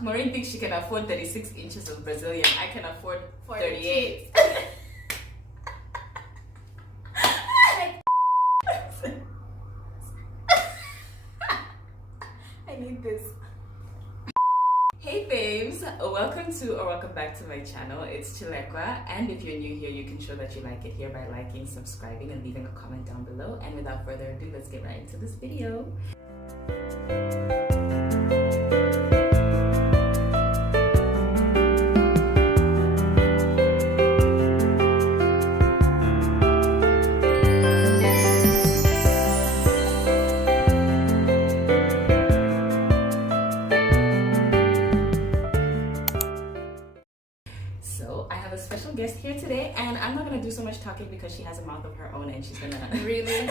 Maureen thinks she can afford 36 inches of Brazilian. I can afford 38. I need this. Hey babes, welcome back to my channel. It's Chilekwa, and if you're new here, you can show that you like it here by liking, subscribing, and leaving a comment down below. And without further ado, let's get right into this video. Special guest here today, and I'm not gonna do so much talking because she has a mouth of her own and she's gonna really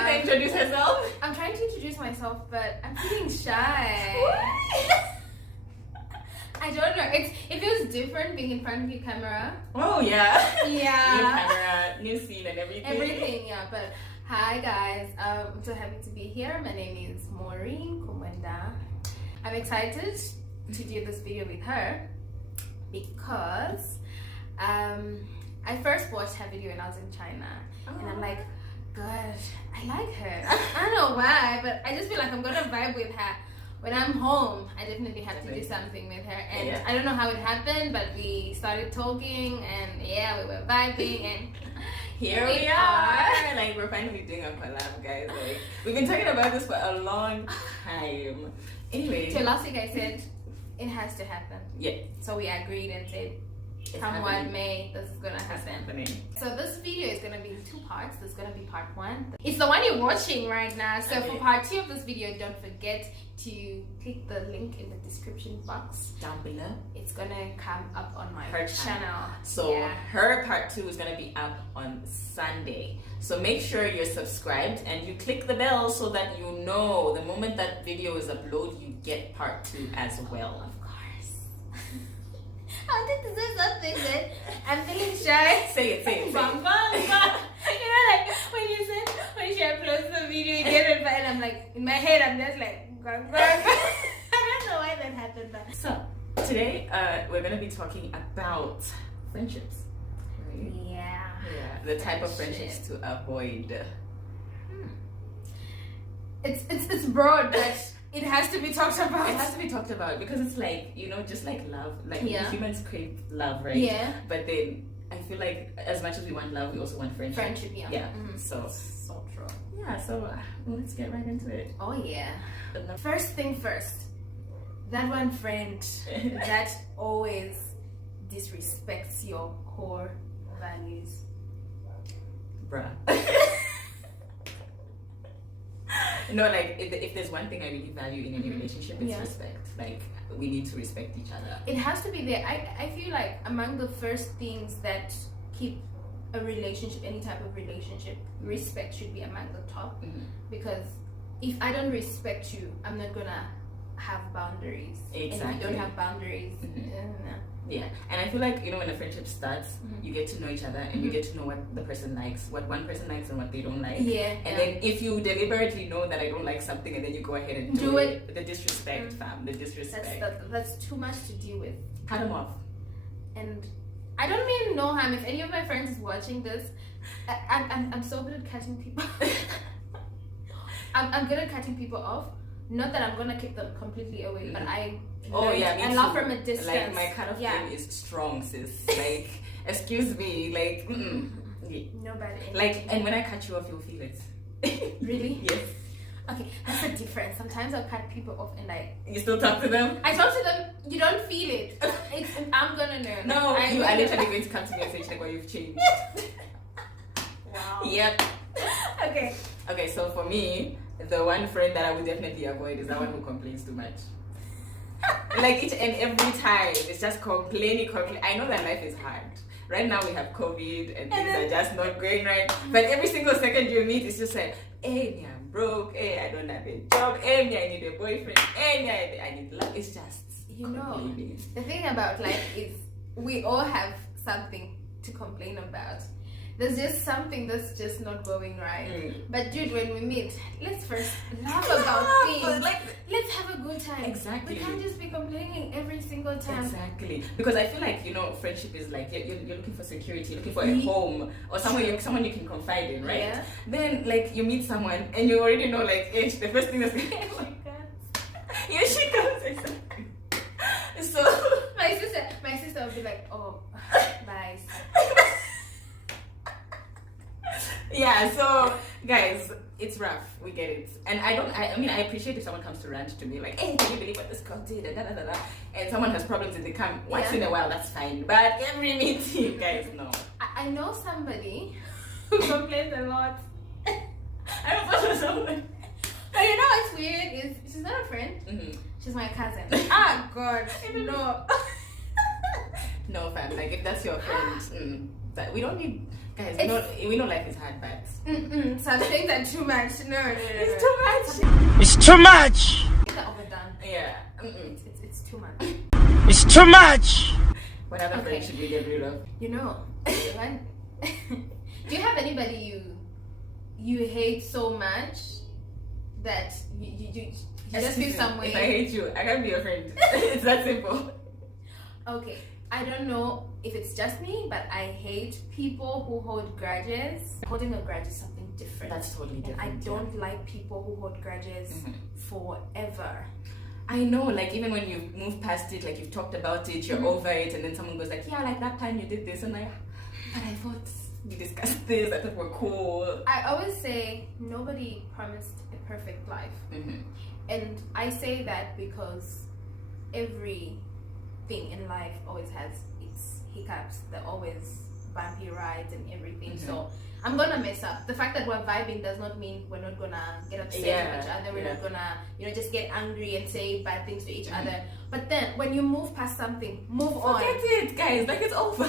introduce herself. I'm trying to introduce myself, but I'm feeling shy. I don't know. It feels different being in front of your camera. Oh yeah. Yeah. New camera, new scene, and everything. Everything, yeah. But hi guys, I'm so happy to be here. My name is Maureen Kumwenda. I'm excited to do this video with her because I first watched her video when I was in China, and I'm like, God, I like her. I don't know why, but I just feel like I'm gonna vibe with her. When I'm home, I definitely have to do something with her, and I don't know how it happened, but we started talking, and yeah, we were vibing, and here we are. Like, we're finally doing a collab, guys. Like, we've been talking about this for a long time. Anyway, so last week I said it has to happen. Yeah. So we agreed and said, come what may, this is gonna happen. So this video is gonna be in two parts. This is gonna be part one. It's the one you're watching right now. So for part two of this video, don't forget to click the link in the description box down below. It's gonna come up on her channel. So her part two is gonna be up on Sunday. So make sure you're subscribed and you click the bell so that you know the moment that video is uploaded, you get part two as well. Of course. I wanted to say something that I'm feeling shy. Say it. Bam, bam, bam. You know, like when she uploads the video, you get it, and I'm like, in my head, I'm just like, bang, bang. I don't know why that happened. But. So today, we're gonna be talking about friendships. Right? Yeah. The type of friendships to avoid. It's broad, but it has to be talked about. It has to be talked about because it's like, you know, just like love. Like humans crave love, right? Yeah. But then I feel like as much as we want love, we also want friendship. Friendship, yeah. Yeah. So true. Yeah. So let's get right into it. Oh yeah. First thing first. That one friend that always disrespects your core values. Bruh. No, like if there's one thing I really value in any relationship, it's respect. Like, we need to respect each other. It has to be there. I feel like among the first things that keep a relationship, any type of relationship, respect should be among the top. Because if I don't respect you, I'm not gonna have boundaries. Exactly. And if you don't have boundaries, yeah. And I feel like, you know, when a friendship starts, you get to know each other and you get to know what the person likes, what one person likes and what they don't like. And then if you deliberately know that I don't like something and then you go ahead and do it, the disrespect, fam, the disrespect. That's too much to deal with. Cut them off. And I don't mean no harm. If any of my friends is watching this, I'm so good at cutting people. I'm good at cutting people off. Not that I'm gonna keep them completely away, but I love from a distance. Like, my kind of thing is strong, sis. Like, excuse me, like nobody. Like, and when I cut you off, you'll feel it. Really? Yes. Okay, that's the difference. Sometimes I'll cut people off and you still talk to them? I talk to them, you don't feel it. I'm gonna know. No, you are literally going to come to me and say, like, well, you've changed. Wow. Yep. Okay, so for me, the one friend that I would definitely avoid is the one who complains too much. Like, each and every time, it's just complaining. I know that life is hard. Right now we have COVID and things are just not going right. But every single second you meet, it's just like, hey, me, I'm broke. Hey, I don't have a job. Hey, me, I need a boyfriend. Hey, me, I need love. It's just, you know, the thing about life is we all have something to complain about. there's just something that's just not going right. But dude, when we meet, let's first laugh about things. Like, let's have a good time. Exactly. We can't just be complaining every single time. Exactly. Because I feel like, friendship is like you're looking for security, you're looking for a home or someone you can confide in, right? Yeah. Then like you meet someone and you already know like the first thing that's Oh my god. yeah, she comes exactly. So my sister will be like, oh, bye. Yeah, so guys, it's rough. We get it. And I mean I appreciate if someone comes to rant to me like, hey, can you believe what this girl did? And, and someone has problems and they come once in a while, that's fine. But every meeting, guys, no. I know somebody who complains a lot. I don't know someone. But you know what's weird is she's not a friend. She's my cousin. Ah god, no. No fam, like if that's your friend, that we don't need guys. We know life is hard, but Some things are too much. No. It's too much. It's too much. It's not overdone. Yeah. It's too much. It's too much. What other friends should we get rid of? You know, when, do you have anybody you hate so much that you just feel some way? If I hate you, I can't be your friend. It's that simple. Okay, I don't know if it's just me, but I hate people who hold grudges. Holding a grudge is something different. That's totally different. And I don't like people who hold grudges forever. I know, like even when you move past it, like you've talked about it, you're over it, and then someone goes like, yeah, like that time you did this, and but I thought we discussed this, I thought we're cool. I always say nobody promised a perfect life. And I say that because everything in life always has its hiccups. There are always bumpy rides and everything. So I'm gonna mess up. The fact that we're vibing does not mean we're not gonna get upset with each other. We're not gonna, just get angry and say bad things to each other. But then when you move past something, move on. Forget it, guys. Like it's over.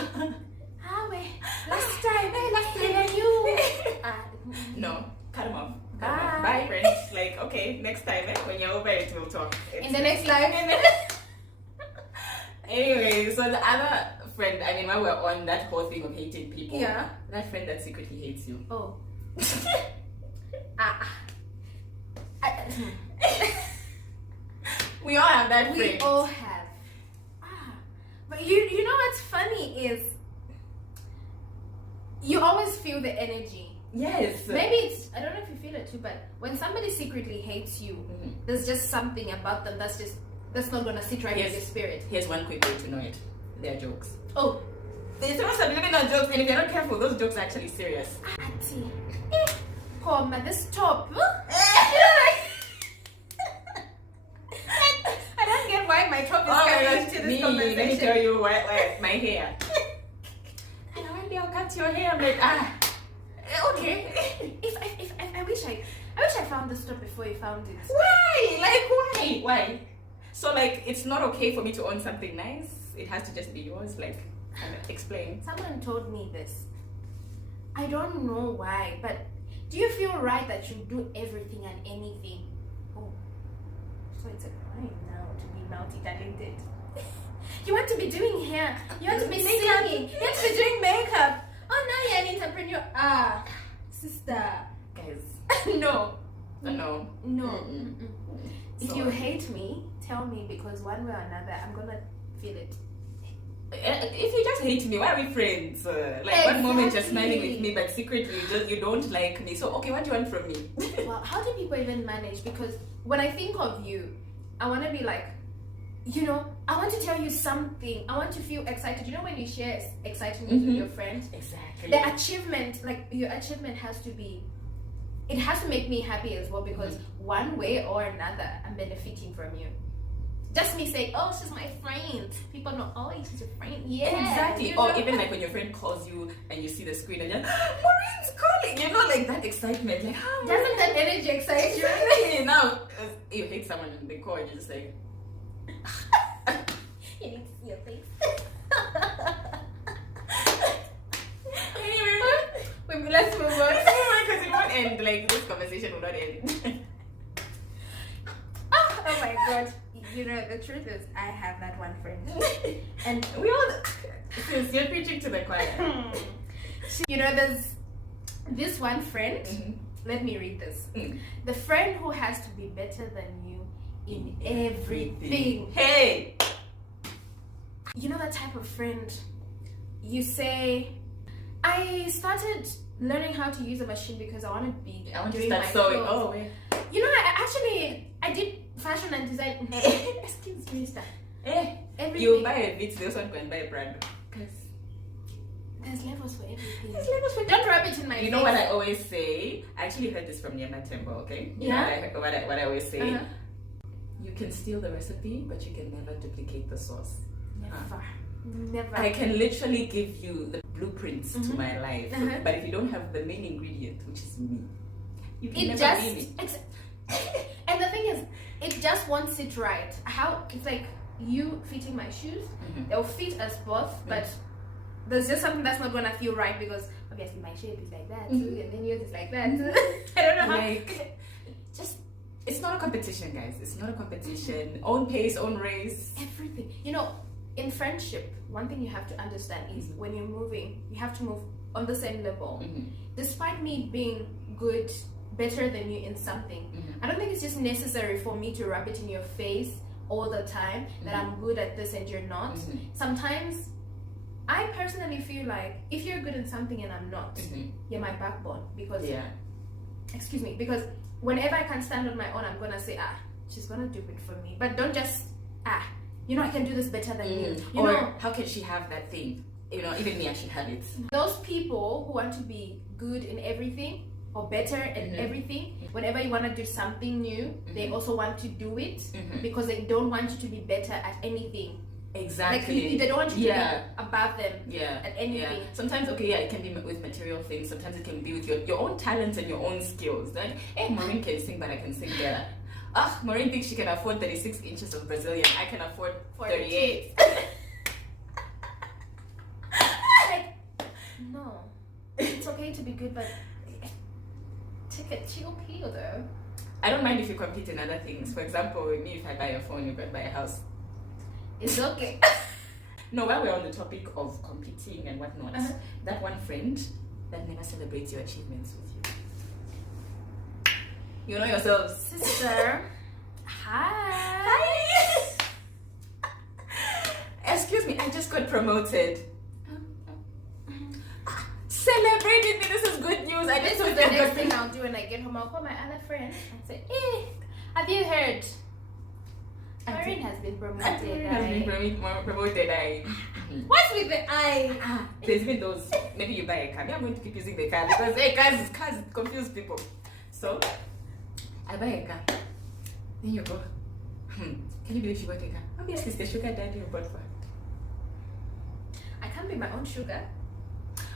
Last time you. No, cut them off. Bye. Bye, friends. Like, okay, next time, when you're over it, we'll talk. In the next life. Anyway, so the other friend, I mean, while we're on that whole thing of hating people, Yeah. that friend that secretly hates you. Oh. We all have that friend. We all have. But you know what's funny is you always feel the energy. Yes. Maybe it's, I don't know if you feel it too, but when somebody secretly hates you, there's just something about them that's not gonna sit right with your spirit. Here's one quick way to know it. They're jokes. Oh. They throw some little jokes, and if you're not careful, those jokes are actually serious. Auntie. Come at this top. I don't get why my top is coming into this conversation. Let me tell you why my hair. And one day I'll cut your hair. I'm like, okay. I wish I found this top before you found it. Why? Like why? So like it's not okay for me to own something nice. It has to just be yours. Like, explain. Someone told me this. I don't know why, but do you feel right that you do everything and anything? Oh, so it's a crime now to be multi-talented. You want to be doing hair. You want to be singing. You want to be doing makeup. Oh, now you're an entrepreneur. Sister. Guys. No. No. If you hate me, tell me, because one way or another, I'm gonna feel it. If you just hate me, why are we friends? Like one moment you're smiling with me, but secretly you don't like me. So okay, what do you want from me? Well, how do people even manage? Because when I think of you, I want to be like, I want to tell you something. I want to feel excited. You know when you share excitement with your friend? Exactly. The achievement, like your achievement has to make me happy as well, because one way or another, I'm benefiting from you. Just me saying, oh, she's my friend. People know, oh, she's your friend. Yeah. Exactly. Or even like when your friend calls you and you see the screen and you're, Maureen's calling. Like that excitement. Like, doesn't that energy excite you? Exactly. Now, you hate someone and they call and you're just like, you need to see your face. Anyway, let's move on. Because it won't end. Like, this conversation will not end. Oh my god. The truth is, I have that one friend. And we all, since you're preaching to the choir. You know, there's this one friend. Mm-hmm. Let me read this. Mm. The friend who has to be better than you in everything. Hey! You know that type of friend, you say, I started learning how to use a machine because I want to be doing my sewing. clothes. Oh, wait. You know, I did fashion and design. Excuse me, sir. Everything. You buy a bit, they also want to go and buy a brand. Because there's levels for everything. there's levels for Don't rub it in my face. You know what I always say? I actually heard this from Nyama Tembo, okay? You Yeah. know what I always say? Uh-huh. You can steal the recipe, but you can never duplicate the sauce. Never. Never. I can literally give you the blueprints to my life, Uh-huh. but if you don't have the main ingredient, which is me, you can It never just be me. and the thing is, it just won't sit right. How it's like you fitting my shoes, they'll fit us both, but there's just something that's not gonna feel right because obviously my shape is like that too, and then yours is like that too. I don't know how. Like, just it's not a competition, guys. It's not a competition. Own pace, own race. Everything. You know, in friendship, one thing you have to understand is when you're moving, you have to move on the same level. Despite me being good, better than you in something, I don't think it's just necessary for me to rub it in your face all the time that I'm good at this and you're not. Sometimes I personally feel like if you're good at something and I'm not, you're my backbone because excuse me, because whenever I can stand on my own, I'm gonna say, she's gonna do it for me. But don't just you know, I can do this better than you. You or know, how can she have that thing? You know, even me, I should have it. those people who want to be good in everything or better at everything, whenever you want to do something new, they also want to do it because they don't want you to be better at anything. Exactly. Like they don't want you to be above them at anything. Sometimes, it can be with material things. Sometimes it can be with your own talents and your own skills. Like, hey, Maureen can sing, but I can sing better. Maureen thinks she can afford 36 inches of Brazilian. I can afford 38. Like, no. It's okay to be good, but take a chill pill though. I don't mind if you compete in other things. For example, with me, if I buy a phone, you can buy a house. It's okay. No, while we're on the topic of competing and whatnot, that one friend that never celebrates your achievements with you. You know yourselves. Sister. Hi. Excuse me, I just got promoted. Celebrate with me, this is good news. This is the next thing I'll do when I get home. I'll call my other friend and say, have you heard? Maureen has been promoted. Promoted. What's with the I? There's been those. Maybe you buy a car. I'm going to keep using the car because cars confuse people. So I buy a car. Then you go, can you believe she bought a car? Obviously, it's the sugar daddy you bought for her. I can't be my own sugar.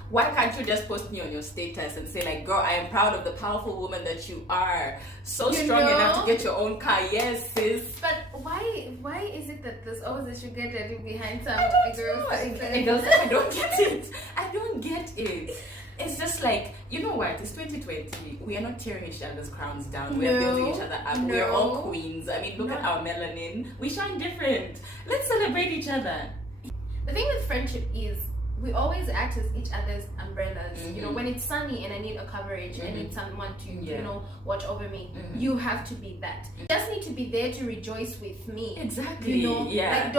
Why can't you just post me on your status and say like, girl, I am proud of the powerful woman that you are. So strong enough to get your own car. Yes, sis. But why is it that there's always a sugar daddy behind some girls? I don't get it. I don't get it. It's just like, you know what? It's 2020. We are not tearing each other's crowns down. We are building each other up. We are all queens. I mean, look at our melanin. We shine different. Let's celebrate each other. The thing with friendship is we always act as each other's umbrellas. You know, when it's sunny and I need a coverage, I need someone to, you know, watch over me. You have to be that. You just need to be there to rejoice with me. Exactly. You know, like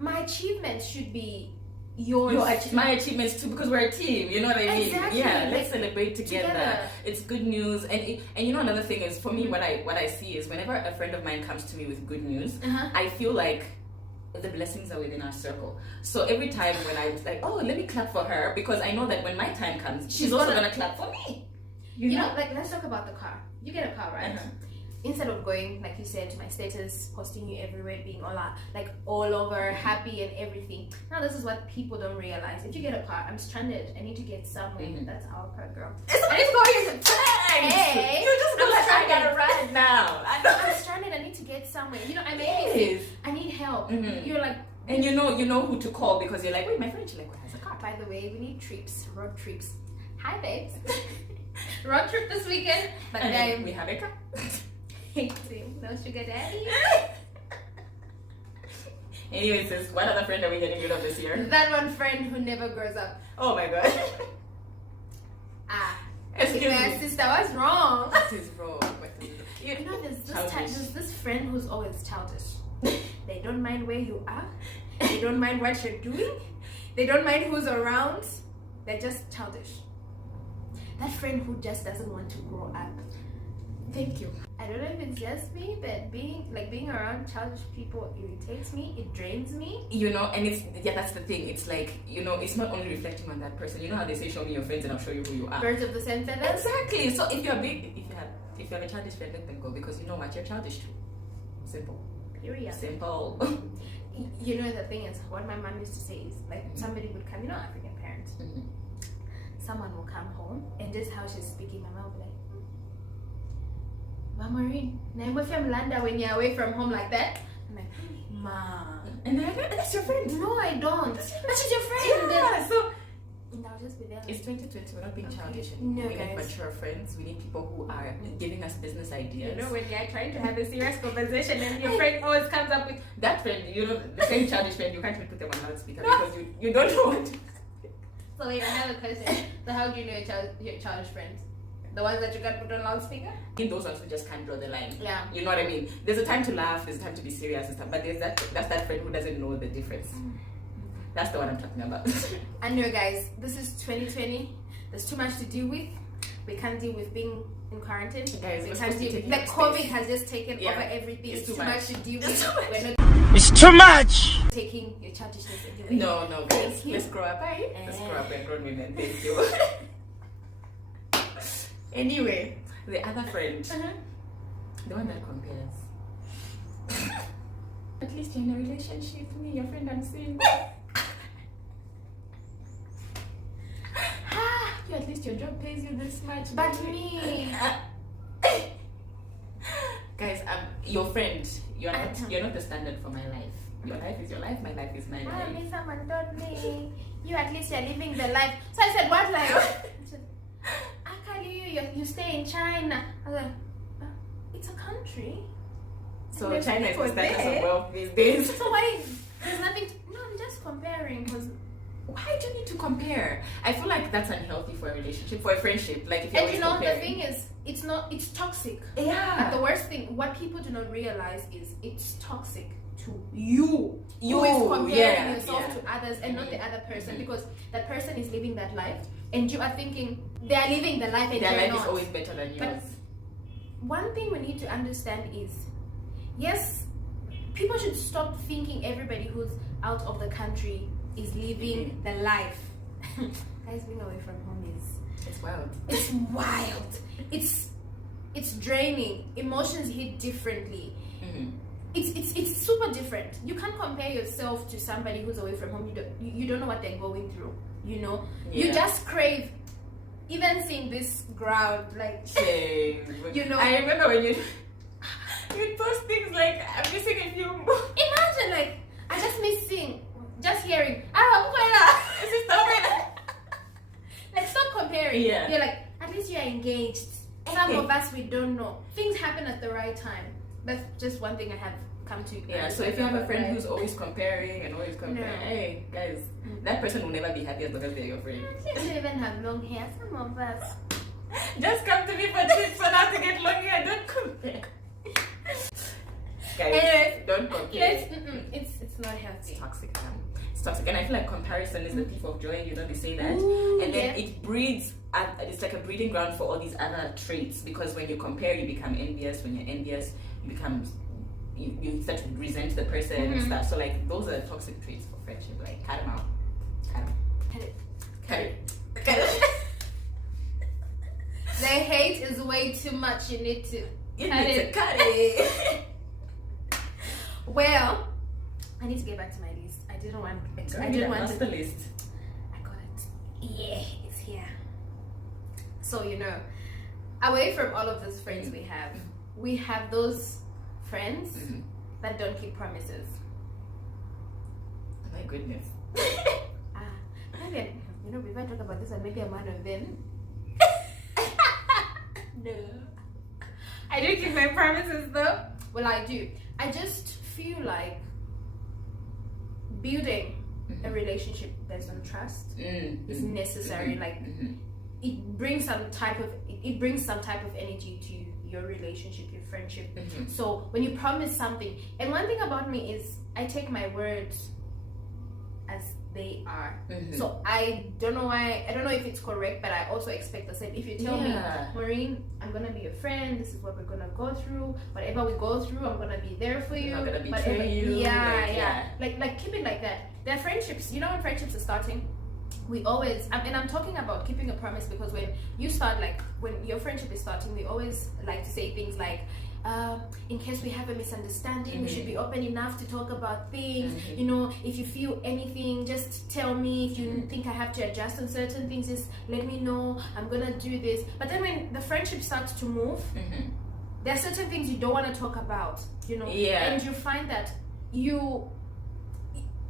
my achievements should be yours. My achievements too, because we're a team. You know what I mean? Exactly. Yeah. Let's celebrate together. It's good news, and you know another thing is for me what I see is whenever a friend of mine comes to me with good news, I feel like the blessings are within our circle. So every time when I'm like, oh, let me clap for her, because I know that when my time comes, she's also gonna clap for me. You know, like let's talk about the car. You get a car, right? Instead of going, like you said, to my status, posting you everywhere, being all over, happy and everything. Now this is what people don't realize. If you get a car, I'm stranded. I need to get somewhere. That's our car, girl. I need to go here. Hey, you just go like, I gotta ride now. I'm stranded. I need to get somewhere. You know, I need help. You're like, and you know who to call because you're like, wait, my friend, like, has a car. By the way, we need road trips. Hi, babes. Road trip this weekend, but then we have a car. No sugar daddy. Anyway, sis, what other friend are we getting rid of this year? That one friend who never grows up. Oh my god. Excuse my me. sister, what's wrong? What is wrong? You know, Childish. there's this friend who's always childish. They don't mind where you are. They don't mind what you're doing. They don't mind who's around. They're just childish. That friend who just doesn't want to grow up. Thank you. I don't know if it's just me, but being around childish people irritates me. It drains me. You know, and that's the thing. It's like, you know, it's not only reflecting on that person. You know how they say, show me your friends and I'll show you who you are. Birds of the same feather. Exactly. So if you have a childish friend, let them go, because you know what, you're childish too. Simple. Period. Simple. You know, the thing is, what my mom used to say is, like, somebody would come, you know, African parents. Someone will come home, and this is how she's speaking. My mom will be like, Maureen, when you're away from home like that. I'm like, Ma. And they're like, that's your friend. No, I don't. But she's your friend. Yeah, so and I'll just be there. Like, it's 2020. We're not being childish no, anymore. We need guys. mature friends. We need people who are giving us business ideas. you know, when you're trying to have a serious conversation and your friend always comes up with that friend, you know, the same childish friend, you can't even put them on loudspeaker because you don't know what. So wait, I have a question. So how do you know your childish friends? The ones that you can put on loudspeaker? In those ones who just can't draw the line. Yeah. You know what I mean? There's a time to laugh, there's a time to be serious and stuff, but that's that friend who doesn't know the difference. That's the one I'm talking about. I know, guys, this is 2020. There's too much to deal with. We can't deal with being in quarantine. Guys, we we're can't supposed to deal. take The up COVID space. has just taken Yeah. over everything. It's It's too too much. much to deal It's with. too much. It's We're not too much. taking your childishness anyway. No, guys. Thank you. Let's grow up. Bye. Let's grow up. We're grown women. Thank you. Anyway, the other friend, the one that compares. At least you're in a relationship. Me, your friend, I'm single. You, at least your job pays you this much. But baby. me. Guys, your friend. You're not the standard for my life. Your life is your life. My life is my life. Someone told me, you at least you're living the life. So I said, what life? I said, actually, you stay in China. I was like, it's a country. So There's China is the people status there. of wealth these days. So why? There's nothing. No, I'm just comparing because. Why do you need to compare? I feel like that's unhealthy for a relationship, for a friendship. Like if you're And you always know, the comparing. thing is, it's not. It's toxic. Yeah. But the worst thing, what people do not realize is it's toxic to you. You, Who is comparing yeah, yourself yeah. to others and not the other person, because that person is living that life and you are thinking they are living the life and Their you're life not. is always better than yours. But one thing we need to understand is, yes, people should stop thinking everybody who's out of the country is living the life. Guys, being away from home It's wild. it's wild. It's draining. Emotions hit differently. It's super different. You can't compare yourself to somebody who's away from home. You don't know what they're going through. You know, you Yeah. just crave. Even seeing this crowd, like Shame. you know. I remember when you'd post things like, I'm missing a few more. Imagine, like, I just miss seeing, just hearing. Like, stop comparing. Yeah. You're like, at least you're engaged. Some of us, we don't know. Things happen at the right time. That's just one thing I have come to. Yeah, so if you have a friend who's always comparing and always comparing, No. hey, guys, that person will never be happy as long as they're your friend. At least you even have long hair. Some of us. Just come to me for tips on how to get long hair. Don't compare. Guys, Anyways, don't compare. It's not healthy. It's toxic, man. It's toxic. And I feel like comparison is the thief of joy. You know, they say that. Ooh, and then yeah. it breeds, it's like a breeding ground for all these other traits. Because when you compare, you become envious. When you're envious, you become, you start to resent the person and stuff. So, like, those are toxic traits for friendship. Like, cut them out. Cut it. The hate is way too much. You need to You cut need to it. cut it. Well, I need to get back to my list. I didn't want What's the list? I got it. Yeah, it's here. So, you know, away from all of those friends we have those friends that don't keep promises. My goodness. Maybe, you know, if I talk about this, and maybe I'm one of them. No. I do keep my promises though. Well, I do. I just feel like building a relationship based on trust is necessary. Like it brings some type of energy to your relationship, your friendship. So when you promise something, and one thing about me is I take my words as they are. So I don't know if it's correct, but I also expect the same. If you tell me, Maureen, I'm gonna be your friend, this is what we're gonna go through, whatever we go through, I'm gonna be there for you. I'm not gonna betray you. Like keep it like that. There are friendships, you know, when friendships are starting, we always, and I'm talking about keeping a promise, because when you start, like when your friendship is starting, we always like to say things like, in case we have a misunderstanding, we should be open enough to talk about things. You know, if you feel anything, just tell me. If you think I have to adjust on certain things, just let me know. I'm gonna do this. But then when the friendship starts to move, there are certain things you don't want to talk about, you know, and you find that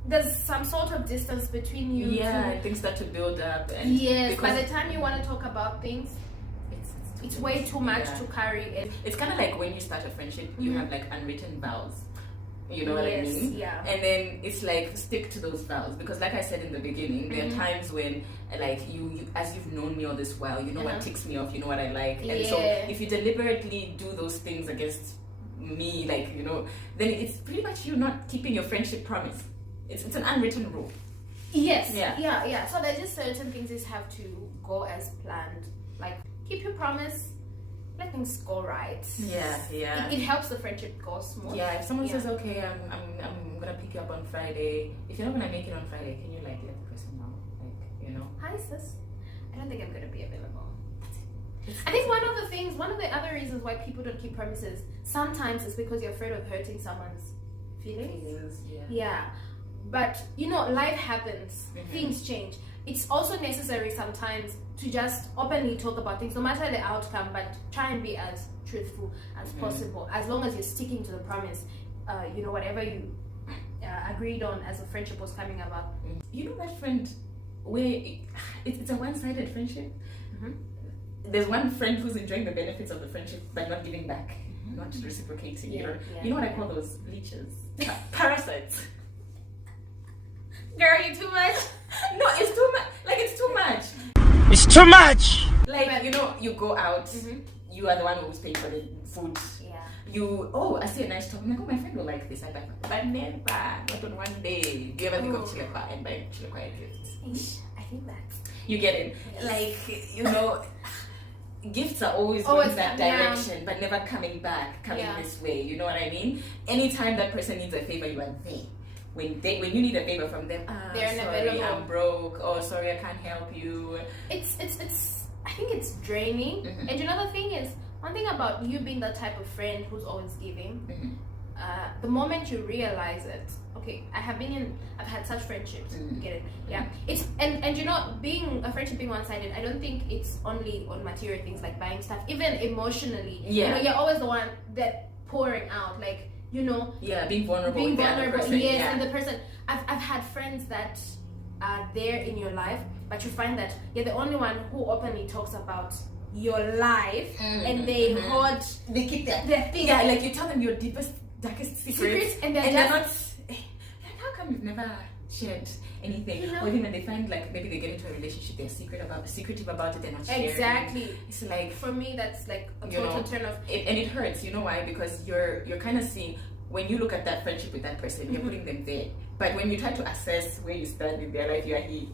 there's some sort of distance between you. Things start to build up. And by the time you want to talk about things, it's way too much to carry. It's kind of like when you start a friendship, you have like unwritten vows. You know what I mean? And then it's like, stick to those vows, because like I said in the beginning, there are times when like you as you've known me all this while, you know what ticks me off, you know what I like, and so if you deliberately do those things against me, like, you know, then it's pretty much you not keeping your friendship promise. It's an unwritten rule. So there are just certain things that have to go as planned. Like, keep your promise, let things go right. It helps the friendship go smooth. If someone says, okay, I'm gonna pick you up on Friday, if you're not gonna make it on Friday, can you like let the person know, like, you know, hi sis, I don't think I'm gonna be available. I think one of the other reasons why people don't keep promises sometimes is because you're afraid of hurting someone's feelings. But you know, life happens, things change. It's also necessary sometimes to just openly talk about things, no matter the outcome, but try and be as truthful as possible, as long as you're sticking to the promise. You know, whatever you agreed on as a friendship was coming about. You know that friend where it's a one-sided friendship? There's one friend who's enjoying the benefits of the friendship but not giving back, not reciprocating. You know what I call those leeches? Parasites. Girl, you too much. No, it's too much. Like, it's too much. It's too much. Like, you know, you go out, you are the one who's paying for the food. I see a nice top. I'm like, oh, my friend will like this. I buy, but never, not on one day. Do you ever think of Chilekwa and buy Chilekwa gifts? I think that. You get it? Like, you know, gifts are always going that direction, but never coming this way. You know what I mean? Anytime that person needs a favor, you are there. When you need a favor from them, they're sorry, I'm broke, or sorry, I can't help you. It's I think it's draining. And you know, the thing is, one thing about you being the type of friend who's always giving, the moment you realize it, okay, I've had such friendships. Get it? It's and you know, being a friendship being one-sided, I don't think it's only on material things like buying stuff, even emotionally. You know, you're always the one that pouring out, like, you know, being vulnerable, and the person, I've had friends that are there in your life, but you find that you're the only one who openly talks about your life, and they keep their thing. Like, you tell them your deepest, darkest secrets, and they're not. How come you've never shared anything? You know? Or even when they find, like, maybe they get into a relationship, they're secretive about it, they're not sharing. Exactly. It's like, for me, that's like a total turn off. And it hurts. You know why? Because you're kind of seeing, when you look at that friendship with that person, you're putting them there. But when you try to assess where you stand in their life, you are here.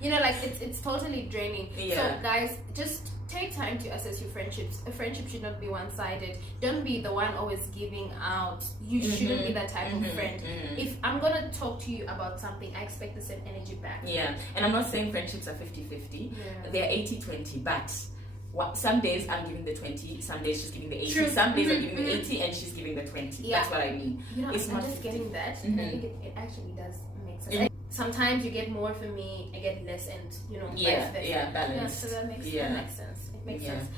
You know, like, it's totally draining. Yeah. So guys, just take time to assess your friendships. A friendship should not be one-sided. Don't be the one always giving out. You shouldn't be that type of friend. If I'm gonna talk to you about something, I expect the same energy back. And I'm not saying friendships are 50-50. They're 80-20, but some days I'm giving the 20, some days she's giving the 80. True. Some days I'm giving the 80 and she's giving the 20. That's what I mean. You know, it's I'm just getting that, and I think it actually does make sense. Sometimes you get more from me, I get less, and you know, balance. So that makes sense. It makes sense.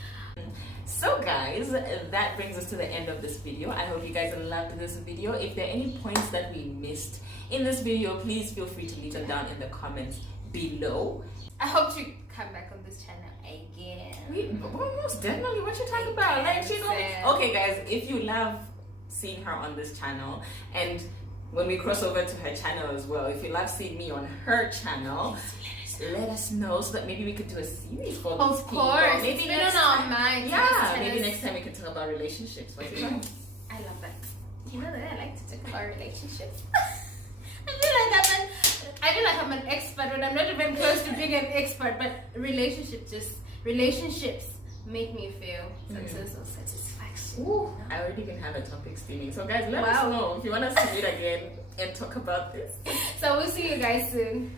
So guys, that brings us to the end of this video. I hope you guys loved this video. If there are any points that we missed in this video, please feel free to leave them down in the comments below. I hope to come back on this channel again. Most definitely. What you talking about? Like, you know. Okay guys, if you love seeing her on this channel. And when we cross over to her channel as well, if you love seeing me on her channel, let us know so that maybe we could do a series for these Of course. Maybe It's next been on our time. mind. Yeah, maybe next time we can talk about relationships. What do you think? I love that. You know that I like to talk about relationships. I feel like I'm an expert when I'm not even close to being an expert, but relationships make me feel some sense of satisfaction. Ooh, I already even have a topic steaming. So guys, let us know if you want us to meet again and talk about this. So we'll see you guys soon.